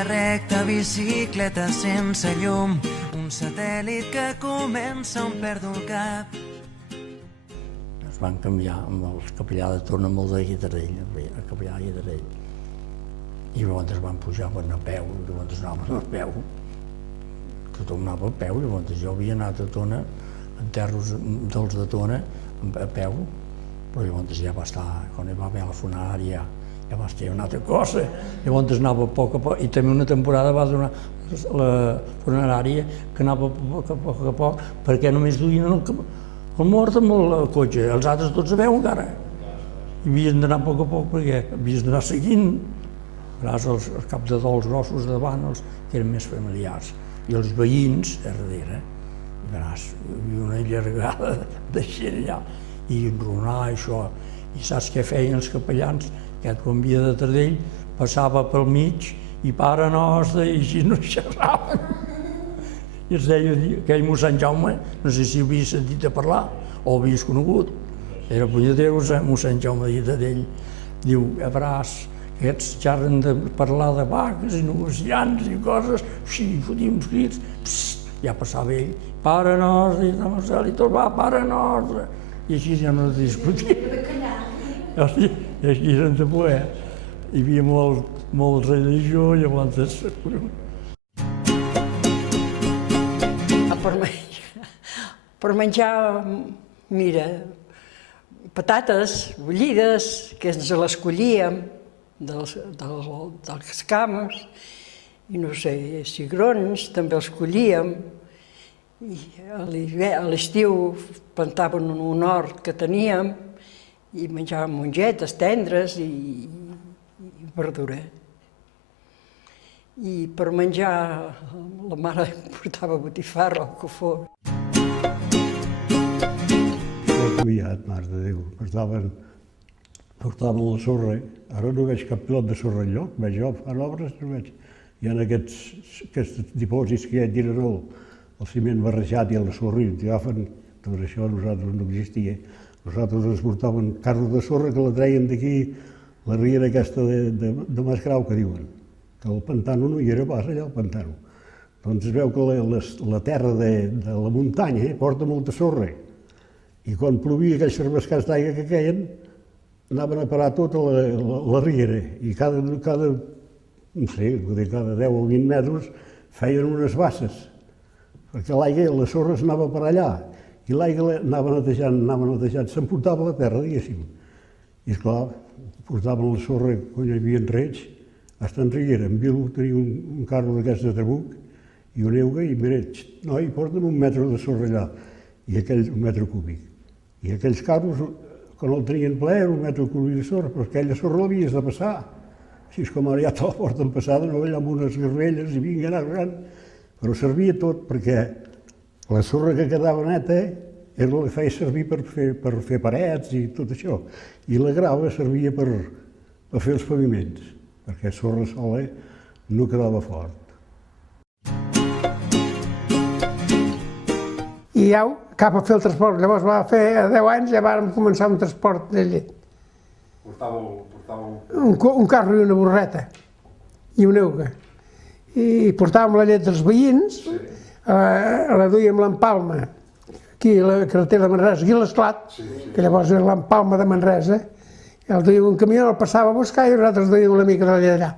línia recta, bicicleta sense llum, un satèl·lit que comença on perdo el cap. Es van canviar amb el capellà de torn amb el de Guitarell, el capellà de Guitarell. I llavors es van pujar per anar a peu, llavors anaven a peu. Tothom anava a peu, llavors jo havia anat a Tona, en terros dels de Tona, a peu, però llavors ja va estar, quan hi va haver la funària, ja va estar una altra cosa. Llavors anava a poc a poc, i també una temporada va donar la funerària que anava a poc perquè només duien el mort amb el cotxe, els altres tots a veu encara. I havien d'anar a poc perquè havies d'anar seguint. Els caps de dols grossos de davant, que eren més familiars, i els veïns darrere. I veràs, hi havia una llargada de gent allà, i enronar això. I saps què feien els capellans? Aquest quan havia de Tardell passava pel mig i Pare Nostre, i així no xerraven. I es deia, aquell mossèn Jaume, no sé si havies sentit a parlar o havies conegut, era punyeteus, mossèn Jaume de Tardell. Diu, a veràs, aquests xerren de parlar de vaques i negociants i coses, així, fotia uns crits, ja passava ell, Pare Nostre, i tot va, Pare Nostre, i així ja no es discutia. I així sense poder. Hi havia molt religió, llavors... Per menjar, mira, patates bullides, que ens les collíem dels camps, i no sé, cigrons també els collíem, i a l'estiu plantaven un hort que teníem i menjàvem mongetes tendres i verdura. I per menjar la mare portava botifarra o que fos. Aviat, mare de Déu, portaven la sorra. Ara no veig cap pilot de sorra enlloc, veig jo, fan obres, no veig. Hi ha aquests dipòsits que hi ha tiren el ciment barrejat i la sorra i agafen. Tot això a nosaltres no existia. Nosaltres ens portaven carros de sorra que la treien d'aquí, la riera aquesta de Masgrau, que diuen, que el pantano no hi era pas allà, el pantano. Doncs es veu que la terra de la muntanya porta molta sorra i quan plovia aquells servescats d'aigua que queien anaven a parar tota la riera i cada, no sé, cada 10 o 20 metres feien unes basses perquè l'aigua, la sorra s'anava per allà i l'aigua anava netejant, s'emportava la terra, diguéssim. I esclar, portaven la sorra quan hi havia reig, fins en Riera. En Vilu tenia un carro d'aquests de Trabuc i un euga i mira, noi, porta'm 1 metre de sorra allà, i aquell 1 metre cúbic. I aquells carros, quan el tenien ple, era 1 metre cúbic de sorra, però aquella sorra l'havies de passar. Així és com ara ja te la porten passada, no allà amb unes garbelles i vinga, anant, però servia tot perquè la sorra que quedava neta era la que feia servir per fer parets i tot això. I la grava servia per fer els paviments, perquè sorra sola no quedava fort. I ja cap a fer el transport. Llavors va fer, a 10 anys ja vàrem començar un transport de llet. Un carro i una burreta i una euga. I portàvem la llet dels veïns, la duíem l'empalma, aquí a la carretera de Manresa, aquí a l'Esclat, que llavors era l'empalma de Manresa, el duíem un camió, el passava a buscar i nosaltres duíem una mica de llet allà.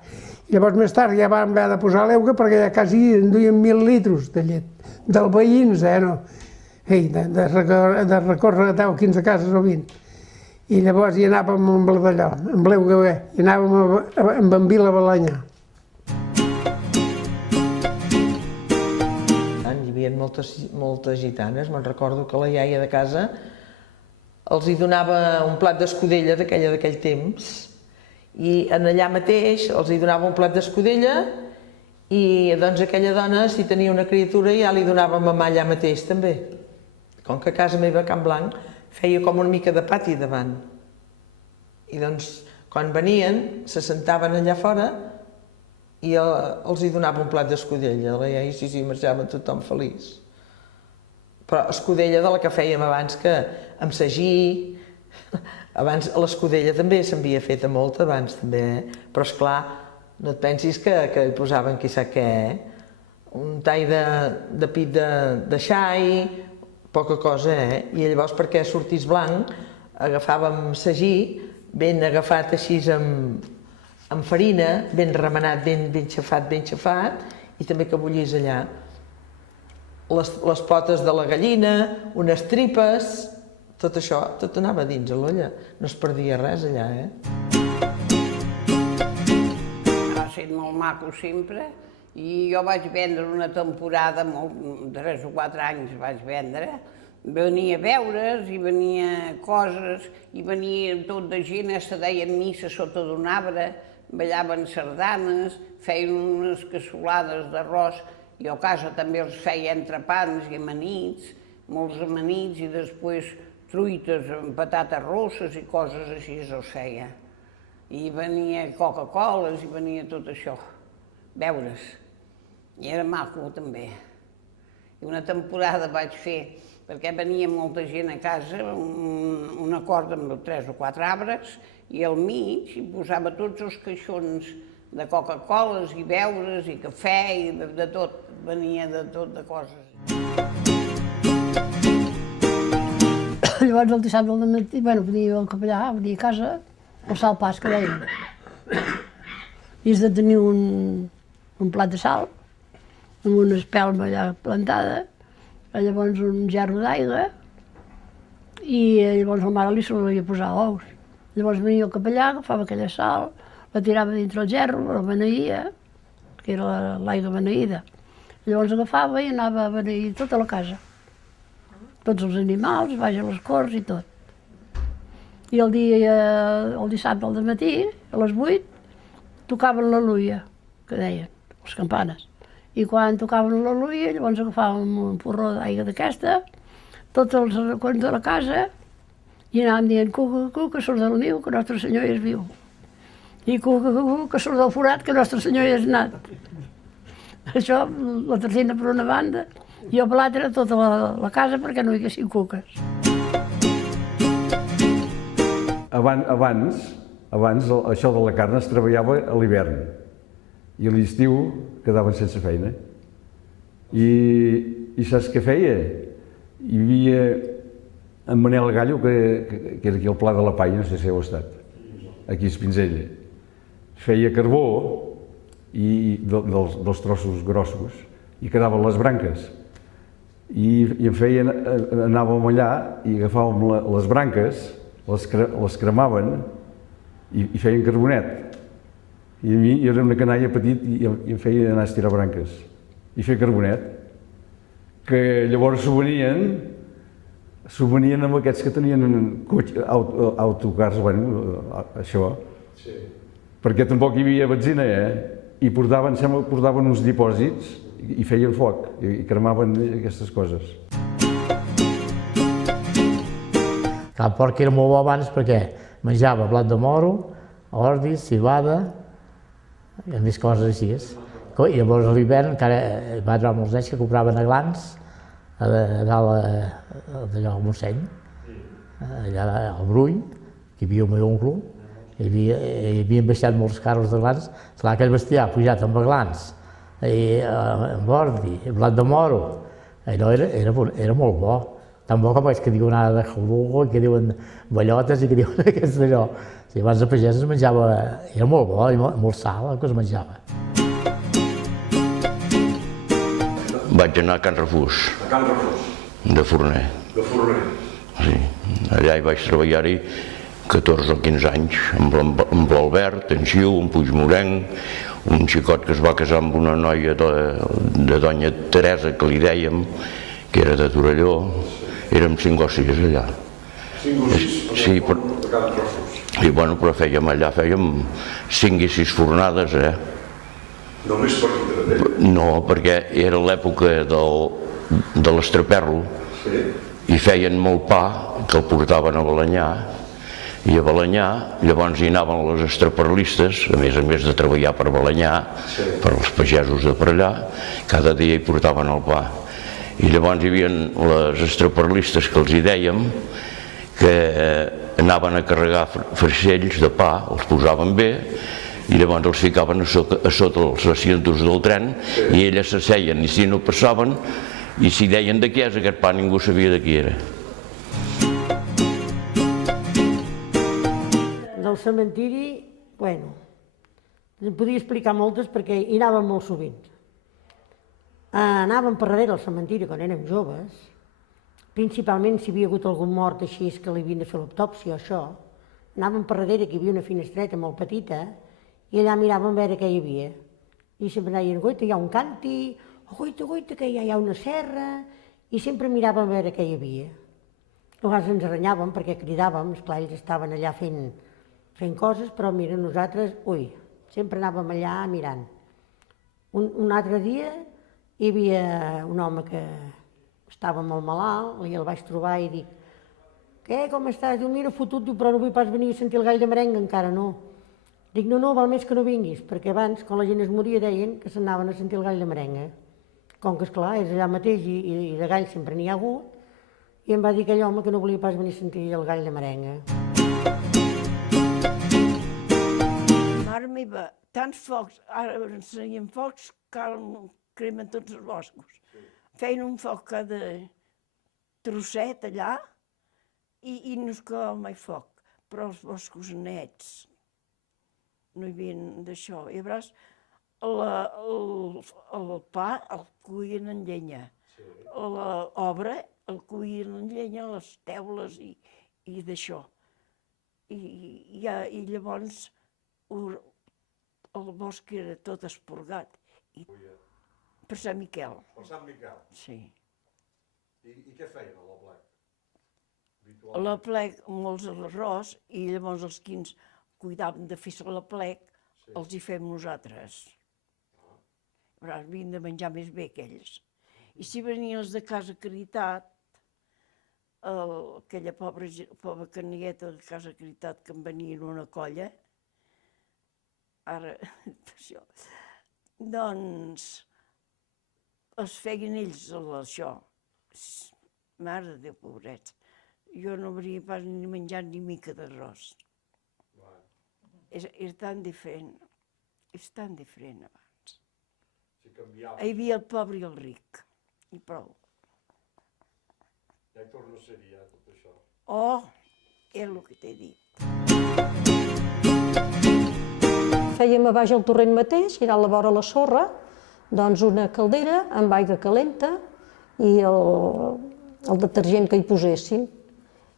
I llavors més tard ja vam haver de posar l'euga perquè ja quasi en duíem 1.000 litres de llet, dels veïns, no? Ei, de recórrer 10 o 15 cases o 20. I llavors hi anàvem amb d'allò, amb l'euga, i anàvem amb en Vila Balanyà. Hi havia moltes gitanes, me'n recordo que la iaia de casa els hi donava un plat d'escudella d'aquell temps i allà mateix els hi donava un plat d'escudella i doncs aquella dona, si tenia una criatura, ja li donava a mamar allà mateix també. Com que a casa meva, a Can Blanc, feia com una mica de pati davant. I doncs, quan venien, se sentaven allà fora i els hi donava un plat d'escudella. La iaia, sí, marxava tothom feliç. Però escudella de la que fèiem abans, que amb sagí. Abans l'escudella també s'havia fet molta abans també, però esclar, No et pensis que hi posaven qui sap què, un tall de pit de xai, poca cosa, I llavors perquè sortís blanc agafàvem sagí ben agafat així amb farina, ben remenat, ben xafat, i també que bullís allà. Les potes de la gallina, unes tripes, tot això, tot anava dins a l'olla. No es perdia res allà, Ha estat molt maco sempre, i jo vaig vendre una temporada, 3 o 4 anys vaig vendre, venia beures i venia coses, i venia tot de gent, se deien misses sota d'un arbre, ballaven sardanes, feien unes cassolades d'arròs, i a casa també els feia entrepans i amanits, molts amanits, i després truites amb patates rosses i coses així els feia. I venia Coca-Coles i venia tot això, beures. I era maco també. I una temporada vaig fer, perquè venia molta gent a casa, una corda amb 3 o 4 arbres, i al mig hi posava tots els caixons de Coca-Coles i beures i cafè i de tot, venia de tot de coses. Llavors el dissabte al matí, venia el capellà, venia a casa, alçar el pas, que deien. I has de tenir un plat de sal, amb una espelma allà plantada, llavors un gerro d'aigua, i llavors la mare li solia posar ous. Llavors venia el capellà, agafava aquella sal, la tirava dintre el gerro, la beneïa, que era l'aigua beneïda. Llavors agafava i anava a beneir tota la casa. Tots els animals, baix a les corts i tot. I el dissabte al matí, a les 8, tocaven l'al·luia, que deien, les campanes. I quan tocaven l'al·luia, llavors agafàvem un porró d'aigua d'aquesta, tots els racons de la casa, i anàvem dient, cu, que surt del niu, que Nostre Senyor hi és viu. I cu, que surt del forat, que Nostre Senyor hi és anat. Això, la tercina per una banda, i per l'altra tota la casa perquè no hi haguessin cuques. Abans això de la carn es treballava a l'hivern i a l'estiu quedaven sense feina. I saps què feia? Hi havia en Manel Gallo, que era aquí al Pla de la Palla, no sé si heu estat, aquí a Espinzella. Feia carbó dels trossos grossos i quedaven les branques. I anàvem allà i agafàvem les branques, les cremaven i feien carbonet. I a mi era una canalla petit i em feia anar a estirar branques i fer carbonet, que llavors s'ho venien amb aquests que tenien autocars, això, perquè tampoc hi havia benzina, i portaven uns dipòsits i feien foc, i cremaven aquestes coses. El porc era molt bo abans perquè menjava blat de moro, ordi, cibada, i més coses així. I llavors a l'hivern encara va trobar molts anys que compraven aglans a dalt al Montseny, allà al Brull, que hi havia el meu oncle, hi havien baixat molts carros d'aglans, clar, aquell bestiar pujat amb aglans, amb ordi, blat de moro, allò era molt bo. Tan bo com és que diuen ara de jalugo, que diuen bellotes i que diuen aquests d'allò. Abans de pagès es menjava, era molt bo i molt sal el que es menjava. Vaig anar a Can Refús. A Can Refús? De Forner. De Forner? Sí. Allà hi vaig treballar-hi 14 o 15 anys, amb l'Albert, en Xiu, en Puigmorenc, un xicot que es va casar amb una noia de doña Teresa, que li dèiem, que era de Torelló. Érem 5 o 6 allà. 5 o 6? Sí, però fèiem 5 i 6 fornades, Només per quin? No, perquè era l'època de l'estraperlo i feien molt pa que el portaven a Balanyà, i a Balanyà llavors hi anaven les estraperlistes, a més de treballar per Balanyà, per als pagesos de per allà, cada dia hi portaven el pa. I llavors hi havia les estraperlistes que els hi dèiem, que anaven a carregar farcells de pa, els posaven bé, i llavors els ficaven a sota els asientos del tren i elles s'asseien i si no passaven i si deien de qui és aquest pa ningú sabia de qui era. Del cementiri, bueno, en podia explicar moltes perquè hi anàvem molt sovint. Anàvem per darrere al cementiri quan érem joves, principalment si hi havia hagut algun mort així que li havien de fer l'autòpsia o això, anàvem per darrere, que hi havia una finestreta molt petita, i allà miràvem a veure què hi havia. I sempre anaven, goita, hi ha un canti, o goita, goita, que hi ha una serra, i sempre miràvem a veure què hi havia. A vegades ens arrenyàvem perquè cridàvem, esclar, ells estaven allà fent coses, però mira, nosaltres, ui, sempre anàvem allà mirant. Un altre dia hi havia un home que estava molt malalt, i el vaig trobar i dic, què, com estàs? Diu, mira, fotut, però no vull pas venir a sentir el gall de merenga, encara no. Dic, no, val més que no vinguis, perquè abans, quan la gent es moria, deien que s'anaven a sentir el gall de merenga. Com que, esclar, és allà mateix i de gall sempre n'hi ha hagut, i em va dir aquell home que no volia pas venir a sentir el gall de merenga. Mare meva, tants focs, ara ensenyen focs que cremen tots els boscos. Feien un foc cada trosset allà i no es quedava mai foc, però els boscos nets no hi havia d'això. I llavors el pa el cuien en llenya, l'obra el cuien en llenya, les teules i d'això. I llavors el bosc era tot esporgat. Per Sant Miquel. Per Sant Miquel? Sí. I què feien a l'aplec? A l'aplec, molts a l'arròs, i llavors els quins cuidaven de fer l'aplec, els hi fem nosaltres. Però havien de menjar més bé que ells. I si venien els de Casa Caritat, aquella pobra canigueta de Casa Caritat que em venia en una colla, ara, això, doncs, es feien ells això. Mare de Déu, pobrets. Jo no hauria pas ni menjat ni mica d'arròs. És tan diferent. És tan diferent abans. Hi havia el pobre i el ric. I prou. Ja hi torna a ser-hi, ja, tot això. Oh, és el que t'he dit. Fèiem a baix el torrent mateix, i a la vora la sorra, doncs una caldera amb aigua calenta i el detergent que hi posessin.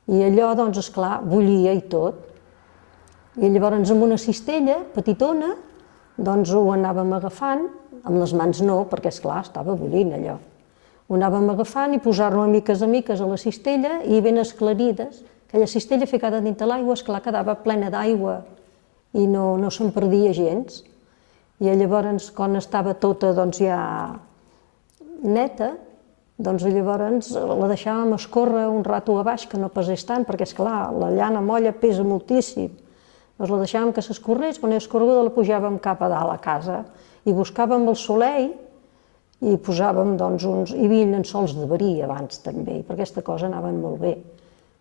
I allò, doncs, esclar, bullia i tot. I llavors amb una cistella petitona, doncs ho anàvem agafant, amb les mans no, perquè, esclar, estava bullint allò. Ho anàvem agafant i posar-lo a miques a la cistella i ben esclarides. Aquella cistella ficada dins de l'aigua, esclar, quedava plena d'aigua i no se'n perdia gens. I llavors, quan estava tota ja neta, doncs llavors la deixàvem escórrer un rato a baix, que no pesés tant, perquè, esclar, la llana molla pesa moltíssim. Doncs la deixàvem que s'escorrés, quan era escorreguda la pujàvem cap a dalt a casa i buscàvem el soleil i posàvem, doncs, hi havia llençols de verí abans també, i per aquesta cosa anaven molt bé.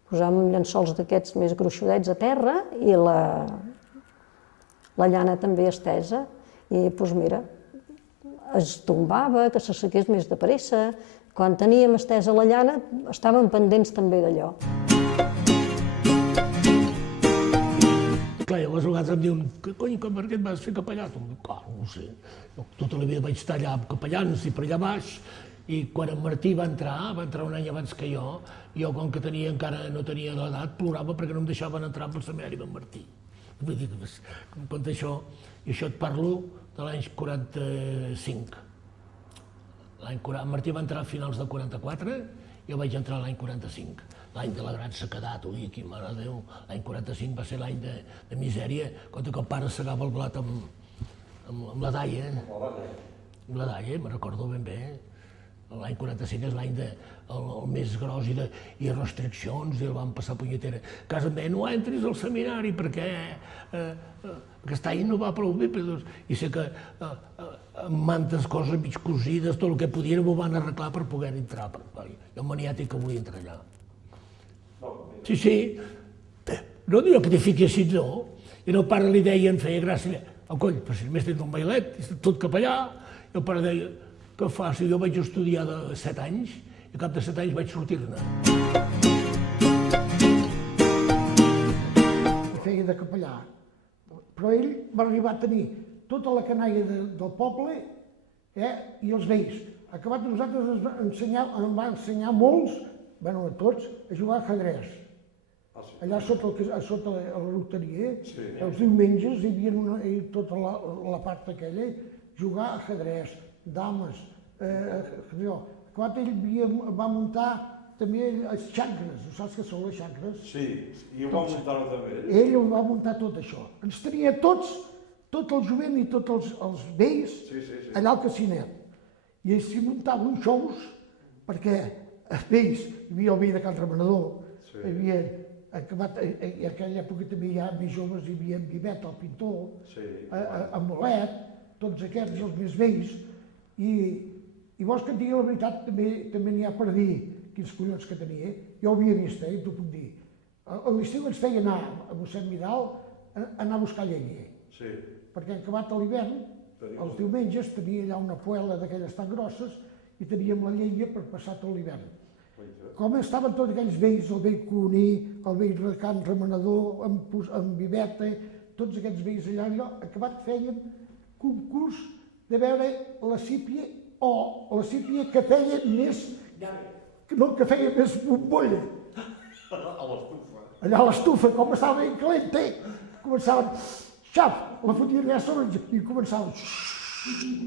Posàvem llençols d'aquests més gruixudets a terra i la llana també estesa. I, doncs mira, es tombava, que s'assequés més de pressa. Quan teníem estesa la llana, estàvem pendents també d'allò. Clar, llavors a vegades em diuen, cony, per què et vas fer capellà? Clar, no ho sé. Tota la vida vaig estar allà amb capellans i per allà baix, i quan en Martí va entrar un any abans que jo, com que encara no tenia l'edat, plorava perquè no em deixaven entrar pel seminari d'en Martí. Vull dir, em conta això, i això et parlo de l'any 45. En Martí va entrar a finals del 44, jo vaig entrar l'any 45, l'any de la gran sequedat. Ui, aquí, mare de Déu, l'any 45 va ser l'any de misèria, quan el pare segava el blat amb la daia. Amb la daia, me'n recordo ben bé. L'any 45 és l'any el més gros i restriccions, i el van passar punyetera. A casa em deia, no entris al seminari perquè aquest any no va prou bé, i sé que amb mantes coses mig cosides, tot el que podien m'ho van arreglar per poder entrar. Jo maniàtic que volia entrar allà. Sí, no diu que t'hi fiquessis, no. I el pare li deia, em feia gràcia, coll, però si només tens un bailet, tot cap allà, i el pare deia, què fas? Jo vaig estudiar de 7 anys, i al cap de 7 anys vaig sortir-ne. Feia de capellà, però ell va arribar a tenir tota la canalla del poble i els veïns. Acabat nosaltres em va ensenyar molts, bueno, a tots, a jugar a ajedrez. Allà sota la loteria, els diumenges hi havia tota la part aquella, jugar a ajedrez, dames, acabat ell va muntar també els xacres, saps què són les xacres? Sí, i ho va muntar també. Ell ho va muntar tot això. Ens tenia tots, tot el jovent i tots els vells, allà al casinet. I ells s'hi muntaven xous, perquè els vells, hi havia el vell de Can Remenador, hi havia acabat, i en aquella època també hi ha més joves, hi havia en Vivet, el pintor, en Molet, tots aquests, els més vells, i vols que et digui la veritat, també n'hi ha per dir quins collons que tenia. Jo ho havia vist, t'ho puc dir. A l'estiu ens feia anar a mossèn Vidal a anar a buscar llenya. Perquè acabat l'hivern, els diumenges tenia allà una poela d'aquelles tan grosses i teníem la llenya per passar tot l'hivern. Com estaven tots aquells vells, el vell Cuní, el vell Can Remenador, en Viveta, tots aquests vells allà, acabat fèiem concurs de veure la sípia o la sípia que feia més... No, que feia més bombolla. A l'estufa. Allà a l'estufa, com estava ben calent, començaven... Xap, la fotien allà sobre i començaven...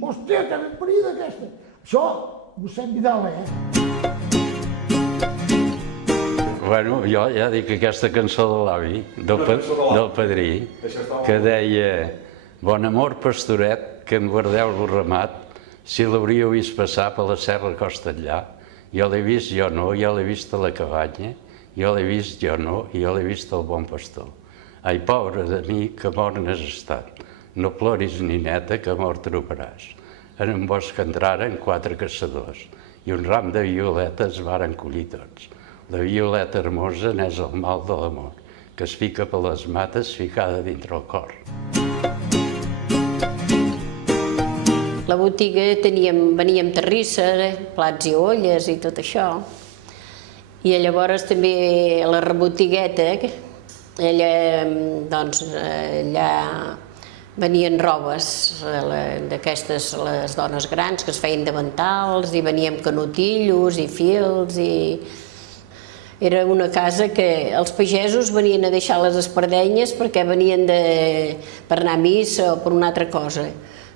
Hòstia, que ben parida aquesta! Això, mossèn Vidal, Bueno, jo ja dic aquesta cançó de l'avi, del padrí, que deia «Bon amor, pastoret, que em guardeu el ramat, si l'hauríeu vist passar per la serra costa enllà. Jo l'he vist, jo no, jo l'he vist a la cabanya, jo l'he vist, jo no, i jo l'he vist al bon pastor. Ai, pobre de mi, que mort n'has estat. No ploris, nineta, que mort trobaràs. En un bosc entraren 4 caçadors i un ram de violetes varen collir tots. La violeta hermosa n'és el mal de l'amor, que es fica per les mates ficada dintre el cor. La botiga veníem terrissa, plats i olles i tot això. I llavors també a la rebotigueta, allà venien robes d'aquestes, les dones grans, que es feien davantals, i veníem canotillos i fils, i era una casa que els pagesos venien a deixar les espardenyes perquè venien per anar a missa o per una altra cosa.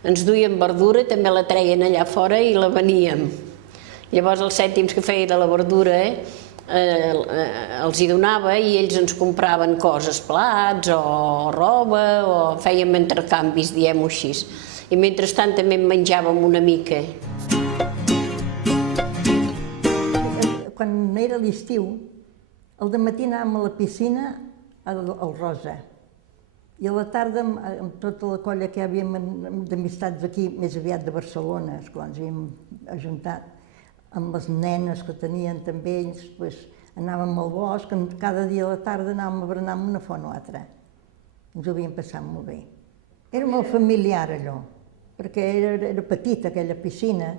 Ens duien verdura, també la treien allà fora i la veníem. Llavors els cèntims que feia de la verdura els hi donava i ells ens compraven coses, plats o roba, o fèiem intercanvis, diem-ho així. I mentrestant també en menjàvem una mica. Quan era l'estiu, al dematí anàvem a la piscina al Rosa. I a la tarda, amb tota la colla que hi havíem d'amistats aquí, més aviat de Barcelona, esclar, ens havíem ajuntat, amb les nenes que tenien també ells, anàvem al bosc, cada dia a la tarda anàvem a berenar amb una font o altra. Ens ho havíem passat molt bé. Era molt familiar allò, perquè era petita aquella piscina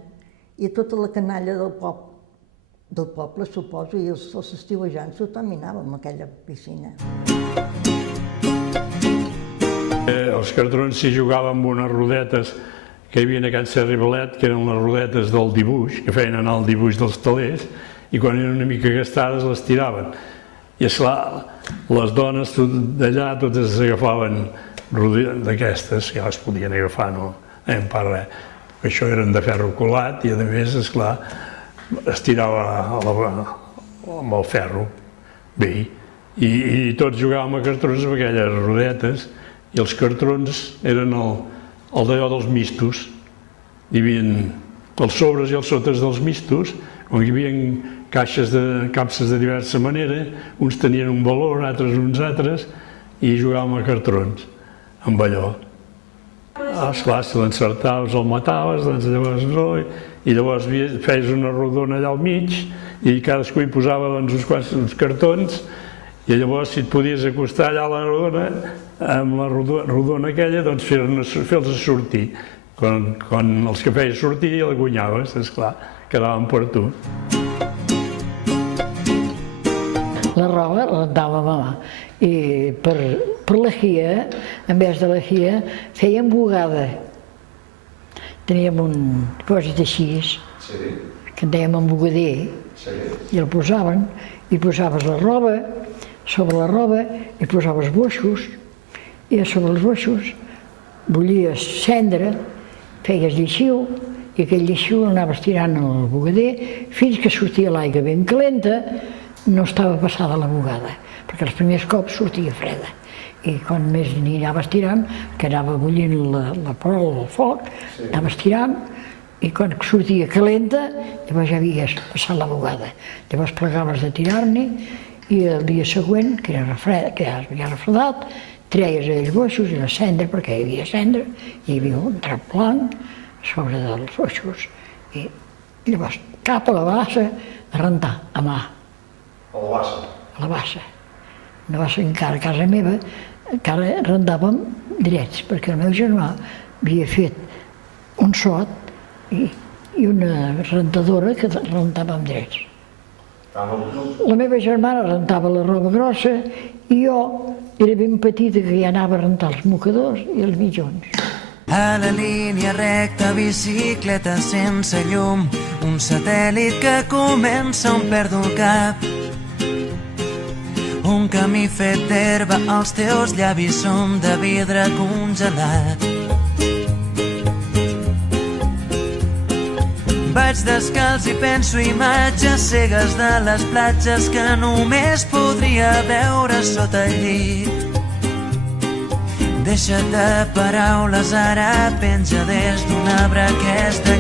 i tota la canalla del poble, suposo, i els estiuejants, tothom hi anàvem a aquella piscina. Els cartrons s'hi jugaven amb unes rodetes que hi havia a Can Serribalet, que eren les rodetes del dibuix, que feien anar el dibuix dels telers, i quan eren una mica gastades les tiraven. I esclar, les dones d'allà totes agafaven d'aquestes, que les podien agafar, no en part res. Això eren de ferro colat i a més, esclar, es tirava amb el ferro. Bé, i tots jugàvem a cartrons amb aquelles rodetes, i els cartrons eren el d'allò dels mistos. Hi havia els sobres i els sotes dels mistos, on hi havia capses de diversa manera, uns tenien un valor, altres uns altres, i jugàvem a cartrons, amb allò. Esclar, si l'encertaves el mataves, doncs llavors no, i llavors feies una rodona allà al mig, i cadascú hi posava uns cartons, I llavors, si et podies acostar allà a la rodona, amb la rodona aquella, doncs fer-los sortir. Quan els que feies sortir el guanyaves, esclar, quedaven per tu. La roba la rentava mamà i per lejia, en vez de lejia, fèiem bugada. Teníem un dipòsit així, que en dèiem embugader, i el posaven, i posaves la roba, sobre la roba i posaves boixos, i a sobre els boixos bullies cendra, feies lleixiu, i aquell lleixiu l'anaves tirant al bugader fins que sortia l'aigua ben calenta, no estava passada la bugada, perquè els primers cops sortia freda. I quan més n'hi anaves tirant, que anava bullint la prol al foc, anaves tirant, i quan sortia calenta, llavors ja havies passat la bugada. Llavors plegaves de tirar-n'hi, i el dia següent, que ja havia refredat, treies aquells boixos i la cendra, perquè hi havia cendra, i hi havia un drap blanc sobre dels boixos. I llavors cap a la bassa a rentar, a mà. A la bassa? A la bassa. Una bassa encara a casa meva, encara rentàvem drets, perquè el meu germà havia fet un sot i una rentadora que rentàvem drets. La meva germana rentava la roba grossa i jo era ben petita que ja anava a rentar els mocadors i els mitjons. A la línia recta, bicicleta sense llum, un satèl·lit que comença on perdo el cap. Un camí fet d'herba, els teus llavis són de vidre congelat. Vaig descalç i penso imatges cegues de les platges que només podria veure sota el llit. Deixa't de paraules, ara penja des d'un arbre que és de